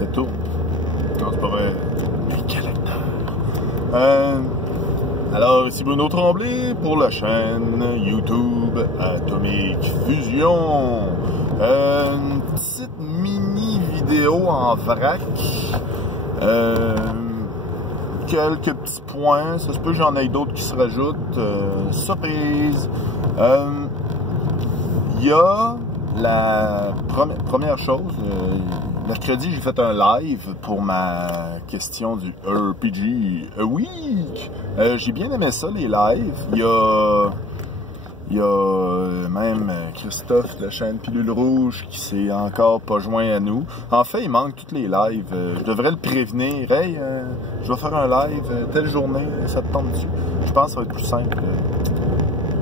ça tourne. Non, c'est pas vrai. Quel acteur? Alors, ici Bruno Tremblay pour la chaîne YouTube Atomic Fusion. Une petite mini vidéo en vrac. Quelques petits points. Ça se peut que j'en ai d'autres qui se rajoutent. Surprise! Il y a la première chose. Mercredi, j'ai fait un live pour ma question du RPG a Week. J'ai bien aimé ça, les lives. Il y a même Christophe de la chaîne Pilule Rouge qui s'est encore pas joint à nous. En fait, il manque tous les lives. Je devrais le prévenir. Hey, je vais faire un live telle journée, ça te tombe dessus. Je pense que ça va être plus simple.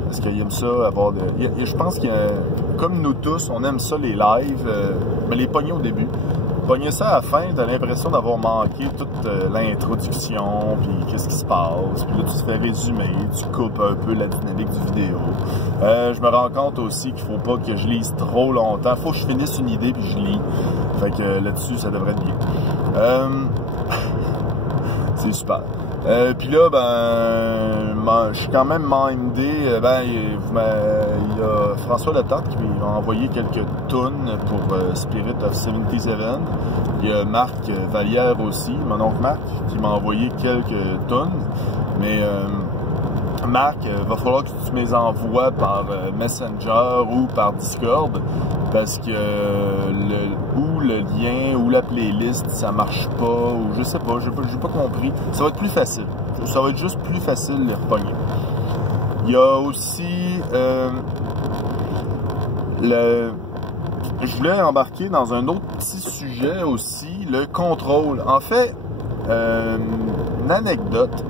Parce qu'il aime ça avoir de. Je pense que comme nous tous, on aime ça les lives, mais les pogner au début. Pogner ça à la fin, t'as l'impression d'avoir manqué toute l'introduction, puis qu'est-ce qui se passe, puis là tu te fais résumer, tu coupes un peu la dynamique du vidéo. Je me rends compte aussi qu'il faut pas que je lise trop longtemps, faut que je finisse une idée puis je lis. Fait que là-dessus, ça devrait être bien. C'est super. Puis là, je suis quand même mindé. Il y a François Letarte qui m'a envoyé quelques tunes pour Spirit of 77. Il y a Marc Vallière aussi, mon oncle Marc, qui m'a envoyé quelques tunes. Mais Marc, va falloir que tu me les envoies par Messenger ou par Discord, parce que le lien ou la playlist, ça marche pas, ou je sais pas, j'ai pas compris. Ça va être plus facile. Ça va être juste plus facile de les repogner. Il y a aussi je voulais embarquer dans un autre petit sujet aussi, le contrôle. En fait, une anecdote,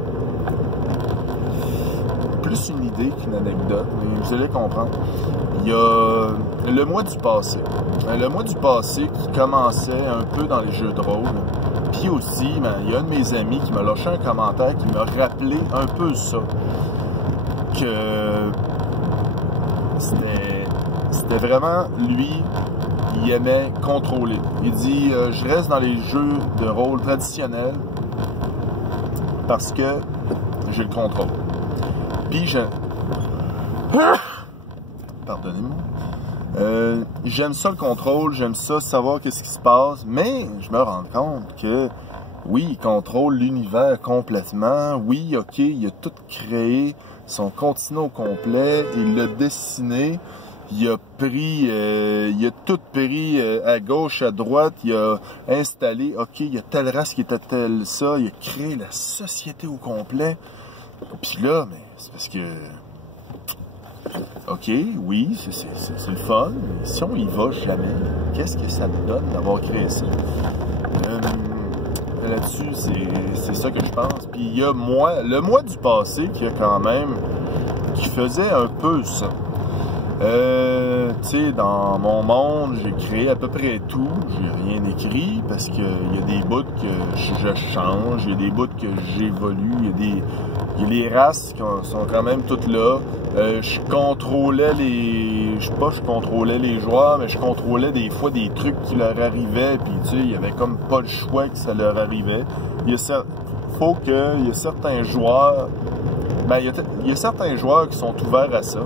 plus une idée qu'une anecdote, mais vous allez comprendre. Il y a le mois du passé. Le mois du passé qui commençait un peu dans les jeux de rôle. Puis aussi, il y a un de mes amis qui m'a lâché un commentaire qui m'a rappelé un peu ça. Que c'était vraiment lui, il aimait contrôler. Il dit je reste dans les jeux de rôle traditionnels parce que j'ai le contrôle. Puis pardonnez-moi. J'aime ça le contrôle, j'aime ça savoir qu'est-ce qui se passe, mais je me rends compte que oui, il contrôle l'univers complètement. Oui, ok, il a tout créé, son continent au complet, il l'a dessiné, il a tout pris à gauche, à droite, il a installé, ok, il y a telle race qui était telle ça, il a créé la société au complet. Puis là, mais c'est parce que ok, oui, c'est le fun, mais si on y va jamais, qu'est-ce que ça me donne d'avoir créé ça? Là-dessus, c'est ça que je pense. Puis il y a le mois du passé qui faisait un peu ça. Tu sais, dans mon monde, j'ai créé à peu près tout. J'ai rien écrit parce qu'il y a des bouts que je change, il y a des bouts que j'évolue, il y a les races qui sont quand même toutes là. Je contrôlais je contrôlais les joueurs, mais je contrôlais des fois des trucs qui leur arrivaient, puis tu sais, il y avait comme pas le choix que ça leur arrivait. Il y a certains joueurs, il y a certains joueurs qui sont ouverts à ça.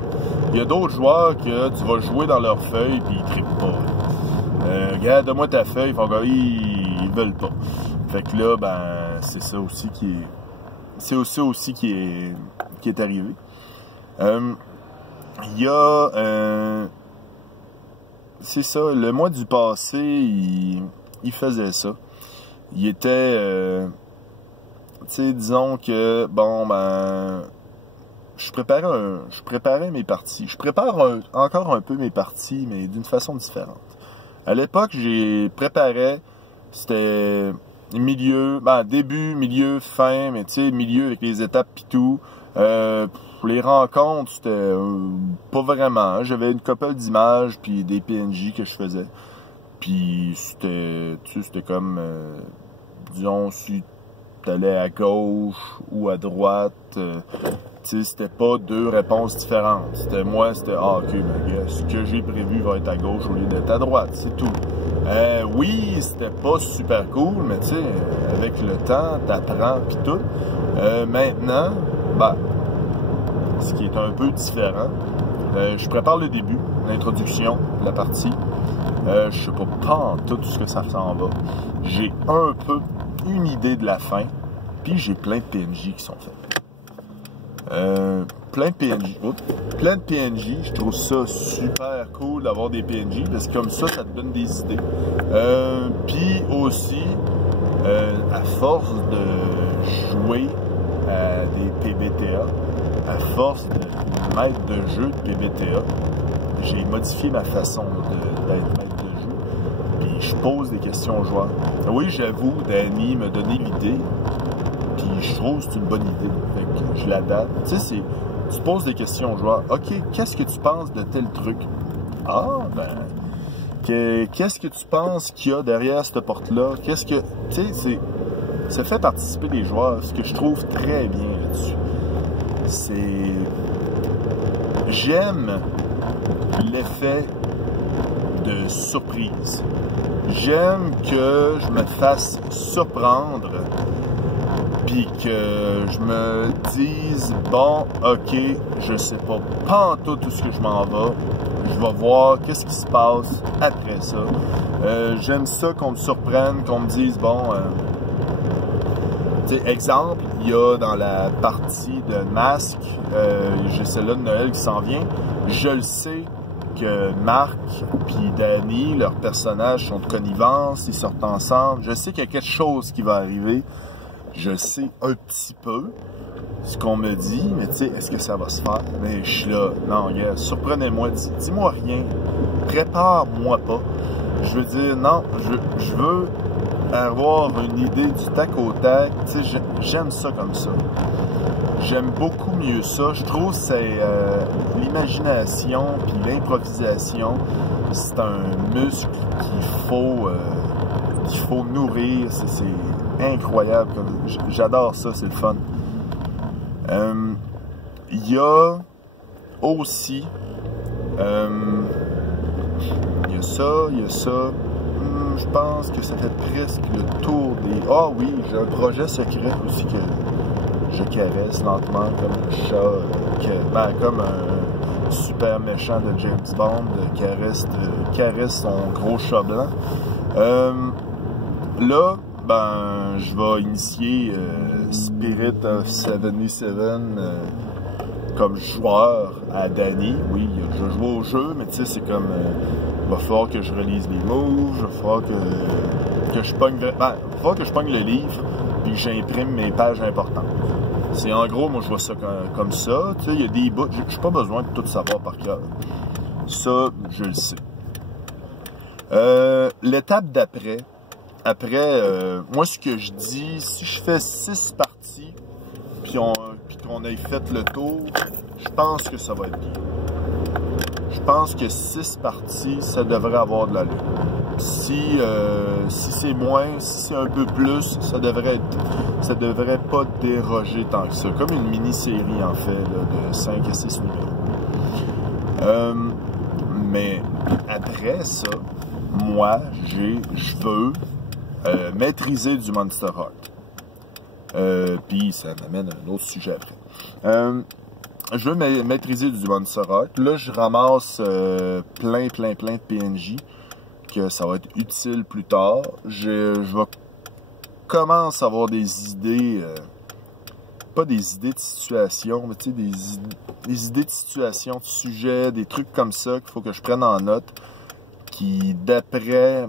Il y a d'autres joueurs que tu vas jouer dans leur feuille puis ils trippent pas. Regarde, donne-moi ta feuille, ils veulent pas. Fait que là, c'est ça aussi qui est arrivé. Il y a c'est ça, le mois du passé, il faisait ça. Il était tu sais, disons que je préparais mes parties. Je prépare encore un peu mes parties, mais d'une façon différente. À l'époque, c'était début, milieu, fin, mais tu sais, milieu avec les étapes pis tout. Pour les rencontres, c'était pas vraiment. J'avais une couple d'images puis des PNJ que je faisais. Puis c'était comme, disons, si t'allais à gauche ou à droite, c'était pas deux réponses différentes. C'était ok, ce que j'ai prévu va être à gauche au lieu d'être à droite, c'est tout. Oui, c'était pas super cool, mais tu sais, avec le temps, t'apprends pis tout. Maintenant, ben, ce qui est un peu différent, je prépare le début, l'introduction, la partie. Je sais pas en tout ce que ça s'en va. J'ai un peu une idée de la fin, puis j'ai plein de PNJ qui sont faits. Plein de PNJ, je trouve ça super cool d'avoir des PNJ, parce que comme ça te donne des idées. Puis aussi, à force de jouer à des PBTA, à force de maître de jeu de PBTA, j'ai modifié ma façon d'être maître de jeu. Puis je pose des questions aux joueurs. Oui, j'avoue, Danny m'a donné l'idée, puis je trouve que c'est une bonne idée. Fait que je l'adapte. Tu sais, tu poses des questions aux joueurs. OK, qu'est-ce que tu penses de tel truc? Ah, ben, qu'est-ce que tu penses qu'il y a derrière cette porte-là? Qu'est-ce que... Tu sais, ça fait participer les joueurs, ce que je trouve très bien là-dessus. C'est... J'aime l'effet de surprise. J'aime que je me fasse surprendre, puis que je me dise, bon, ok, je sais pas en tout où ce que je m'en vais, je vais voir qu'est-ce qui se passe après ça. J'aime ça qu'on me surprenne, qu'on me dise, bon, exemple, il y a dans la partie de Masque, j'ai celle-là de Noël qui s'en vient, je le sais que Marc puis Danny, leurs personnages sont de connivence, ils sortent ensemble, je sais qu'il y a quelque chose qui va arriver, je sais un petit peu ce qu'on me dit, mais tu sais, est-ce que ça va se faire? Mais je suis là, non, gars, surprenez-moi, dis-moi rien, prépare-moi pas. Je veux dire, non, je veux avoir une idée du tac au tac, tu sais, j'aime ça comme ça. J'aime beaucoup mieux ça. Je trouve que c'est l'imagination puis l'improvisation, c'est un muscle qu'il faut nourrir. C'est incroyable. J'adore ça, c'est le fun. Il y a aussi il y a ça. Je pense que ça fait presque le tour des... Ah oui, j'ai un projet secret aussi que je caresse lentement comme un chat, comme un super méchant de James Bond caresse son gros chat blanc. Là, ben, je vais initier Spirit of 77 comme joueur à Danny. Oui, je joue au jeu, mais tu sais, c'est comme... il va falloir que je relise les moves, il va falloir que je pogne... Ben, il va falloir que je pogne le livre, puis que j'imprime mes pages importantes. C'est en gros, moi je vois ça comme ça. Tu sais, il y a des bouts, j'ai pas besoin de tout savoir par cœur. Ça, je le sais. L'étape d'après, moi ce que je dis, si je fais 6 parties, puis qu'on ait fait le tour, je pense que ça va être bien. Je pense que 6 parties, ça devrait avoir de l'allure. Si c'est moins, si c'est un peu plus, ça devrait pas déroger tant que ça. Comme une mini-série, en fait, là, de 5 à 6 numéros. Mais après ça, moi, je veux maîtriser du Monster Heart. Puis ça m'amène à un autre sujet après. Je veux maîtriser du Monster Heart. Là, je ramasse plein de PNJ, que ça va être utile plus tard. Je vais commencer à avoir des idées, pas des idées de situation, mais tu sais, des idées de situation, de sujet, des trucs comme ça qu'il faut que je prenne en note, qui d'après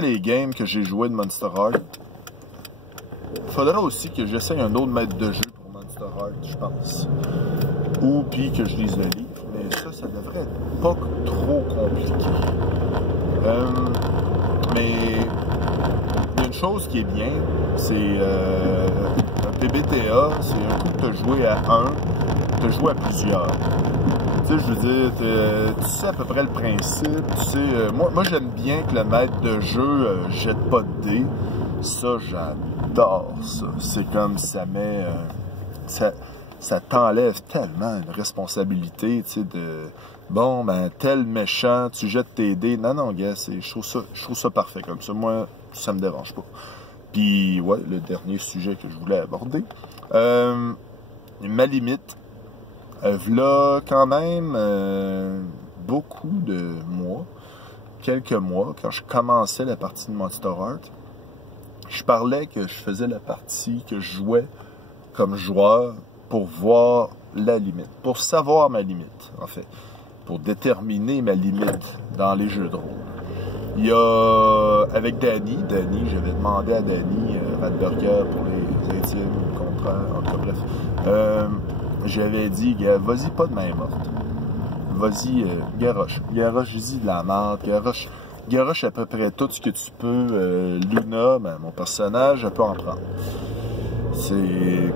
les games que j'ai joué de Monster Heart, il faudra aussi que j'essaye un autre maître de jeu pour Monster Heart, je pense. Ou puis que je lise le livre. Mais ça devrait être pas trop compliqué. Mais il y a une chose qui est bien, c'est un PBTA, c'est un coup que tu as joué à un, tu as joué à plusieurs. Tu sais, je veux dire, tu sais à peu près le principe, tu sais, moi j'aime bien que le maître de jeu jette pas de dés. Ça, j'adore ça. C'est comme ça met... ça t'enlève tellement une responsabilité, tu sais, de bon, ben, tel méchant, tu jettes tes dés. Non, non, gars, je trouve ça parfait comme ça. Moi, ça me dérange pas. Puis, ouais, le dernier sujet que je voulais aborder, ma limite, v'là quand même beaucoup de mois, quelques mois, quand je commençais la partie de Monster Heart, je parlais que je faisais la partie, que je jouais comme joueur pour voir la limite, pour savoir ma limite, en fait, pour déterminer ma limite dans les jeux de rôle. Il y a, avec Danny, j'avais demandé à Danny, Radburger pour les intimes, le contraire, en tout cas, bref, j'avais dit, vas-y pas de main morte, vas-y, garoche, je dis de la merde, garoche à peu près tout ce que tu peux, Luna, ben, mon personnage, je peux en prendre. C'est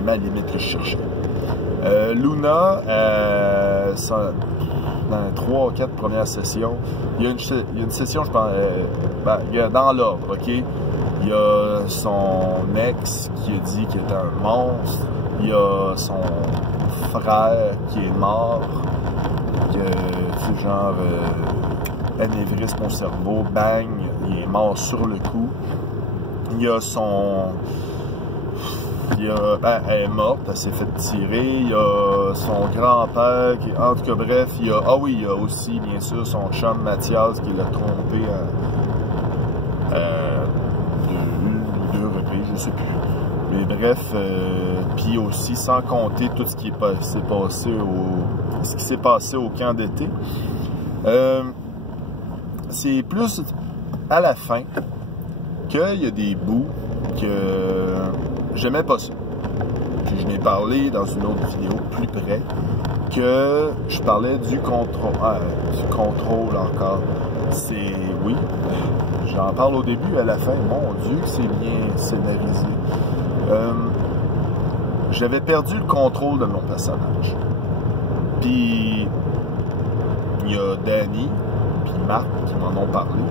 ma limite que je cherchais. Luna, dans 3 ou 4 premières sessions, il y a une session, je pense, dans l'ordre, ok? Il y a son ex qui a dit qu'il était un monstre, il y a son frère qui est mort, que, tu sais, genre, anévrisme au cerveau, bang, il est mort sur le coup. Il y a elle est morte, elle s'est fait tirer. Il y a son grand-père qui, en tout cas, bref, il y a aussi, bien sûr, son chum Mathias qui l'a trompé une ou deux reprises, je sais plus. Mais bref, puis aussi, sans compter tout ce qui s'est passé au camp d'été. C'est plus à la fin qu'il y a des bouts que j'aimais pas ça. Puis je n'ai parlé dans une autre vidéo plus près que je parlais du contrôle encore. Oui, j'en parle au début, à la fin, mon Dieu que c'est bien scénarisé. J'avais perdu le contrôle de mon personnage. Puis il y a Danny puis Marc qui m'en ont parlé.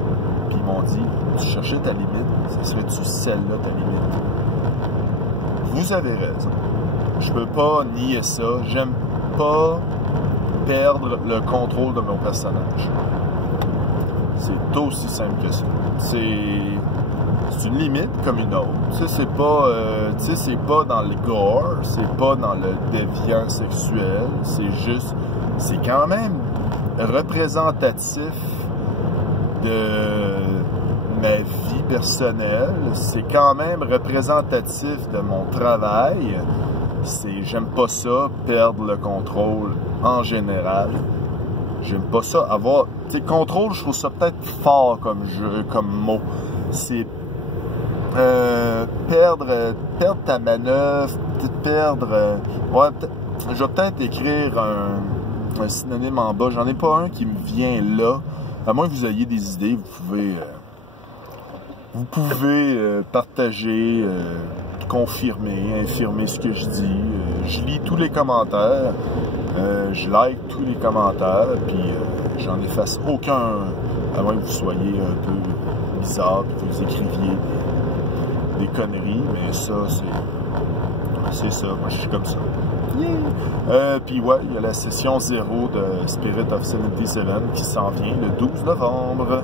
Puis ils m'ont dit, tu cherchais ta limite, ce serait-tu celle-là ta limite? Vous avez raison. Je peux pas nier ça. J'aime pas perdre le contrôle de mon personnage. C'est aussi simple que ça. C'est une limite comme une autre. Tu sais, c'est pas dans le gore, c'est pas dans le déviant sexuel, c'est quand même représentatif de ma vie personnelle, c'est quand même représentatif de mon travail. J'aime pas ça, perdre le contrôle en général. J'aime pas ça, avoir... Tu sais, contrôle, je trouve ça peut-être fort comme mot. C'est perdre ta manœuvre, je vais peut-être écrire un synonyme en bas. J'en ai pas un qui me vient là. À moins que vous ayez des idées, vous pouvez partager, confirmer, infirmer ce que je dis. Je lis tous les commentaires, je like tous les commentaires, puis j'en efface aucun, à moins que vous soyez un peu bizarre, puis que vous écriviez des conneries, mais ça, c'est ça, moi je suis comme ça. Puis ouais, il y a la session 0 de Spirit of 77 qui s'en vient le 12 novembre.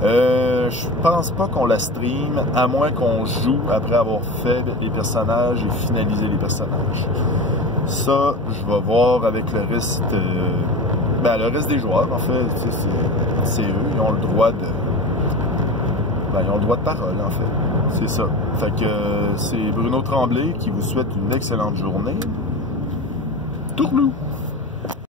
Je pense pas qu'on la stream, à moins qu'on joue après avoir fait les personnages et finalisé les personnages. Ça, je vais voir avec le reste, le reste des joueurs, en fait. C'est eux, ils ont le droit de parole, en fait. C'est ça. Fait que c'est Bruno Tremblay qui vous souhaite une excellente journée. Tourlou!